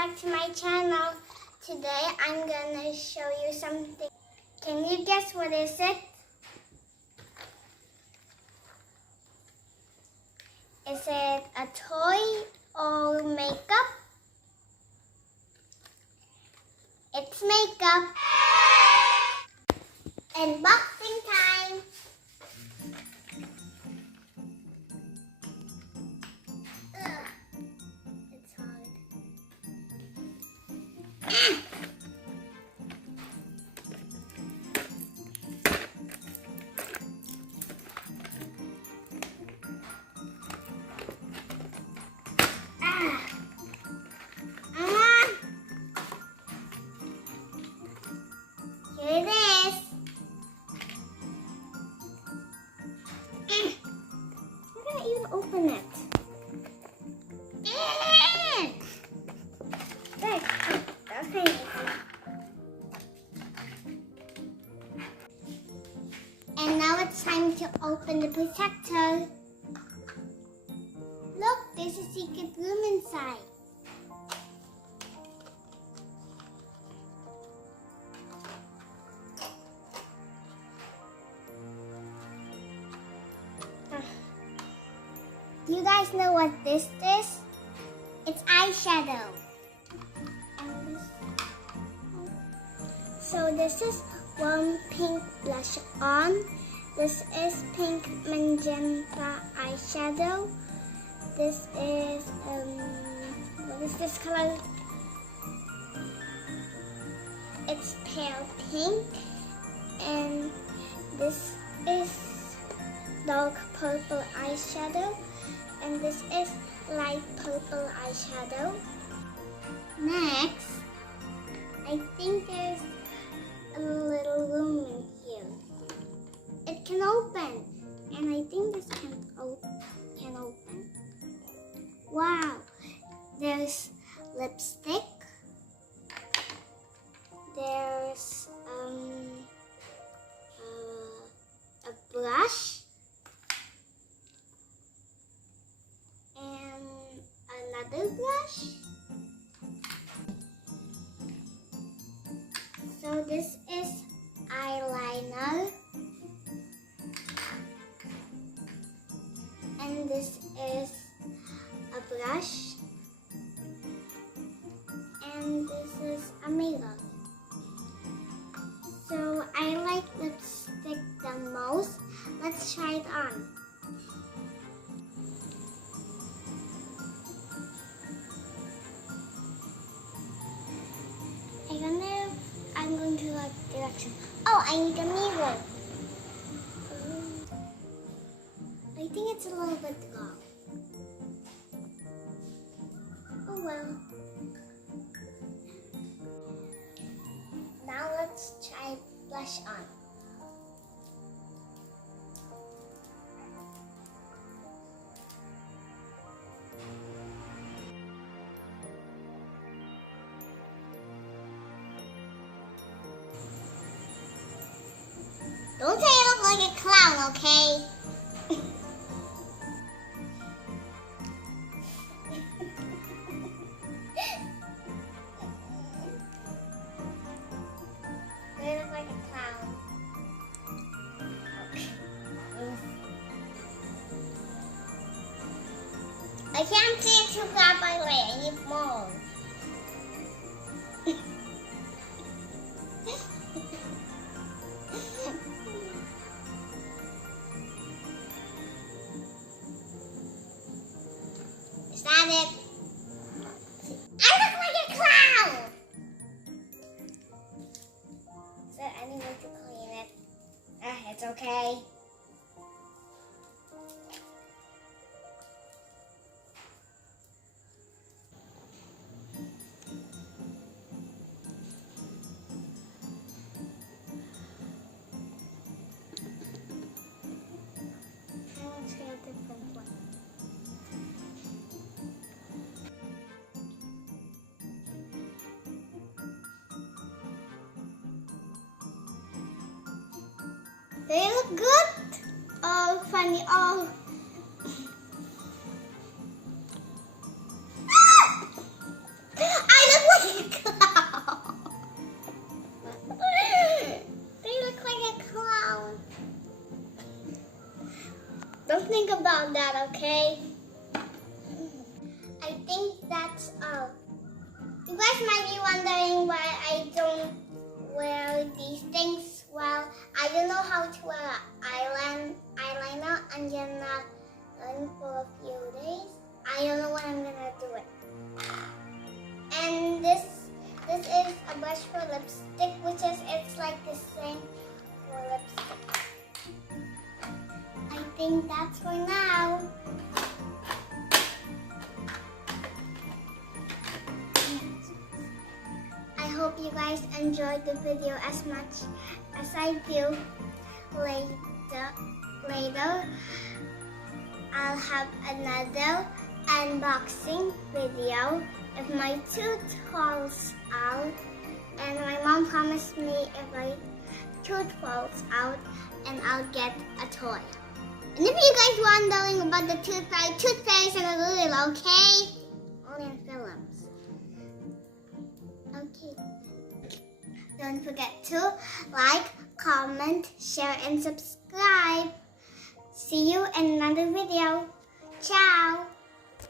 back to my channel. Today I'm gonna show you something. Can you guess what is it? Is it a toy or makeup? It's makeup. Unboxing time. It's hard. Here it is. I'm gonna even open it. There, okay. And now it's time to open the protector. Look, there's a secret room inside. Do you guys know what this is? It's eyeshadow. So this is one pink blush on. This is pink magenta eyeshadow. This is what is this color? It's pale pink, and this is dark purple eyeshadow, and this is light purple eyeshadow. Next, I think there's a little room in here. It can open, and I think this can open. Wow, there's lipstick. There's a brush and another brush. So this is eyeliner, and this is a brush, and this is a mirror. So I like lipstick the most. Let's try it on. I wonder if I'm going to like direction. Oh, I need a mirror. I think it's a little bit long. Oh well. Now let's try blush on. Don't say I look like a clown, okay? I look like a clown. Okay. I can't see it too far by the way. I need more. Is that it? I look like a clown! Is there any way to clean it? It's okay. Let's get a different one. They look good. Oh, funny. Oh. I look that, okay? I think that's all. You guys might be wondering why I don't wear these things. Well, I don't know how to wear eyeliner and you're not learning for a few days. I don't know when I'm gonna do it. And this is a brush for lipstick, it's like the same for lipstick. I think that's for now. I hope you guys enjoyed the video as much as I do. Later, I'll have another unboxing video if my tooth falls out, and my mom promised me if my tooth falls out and I'll get a toy. And if you guys wondering about the tooth fairies are real, okay? Only in films. Okay. Don't forget to like, comment, share, and subscribe. See you in another video. Ciao!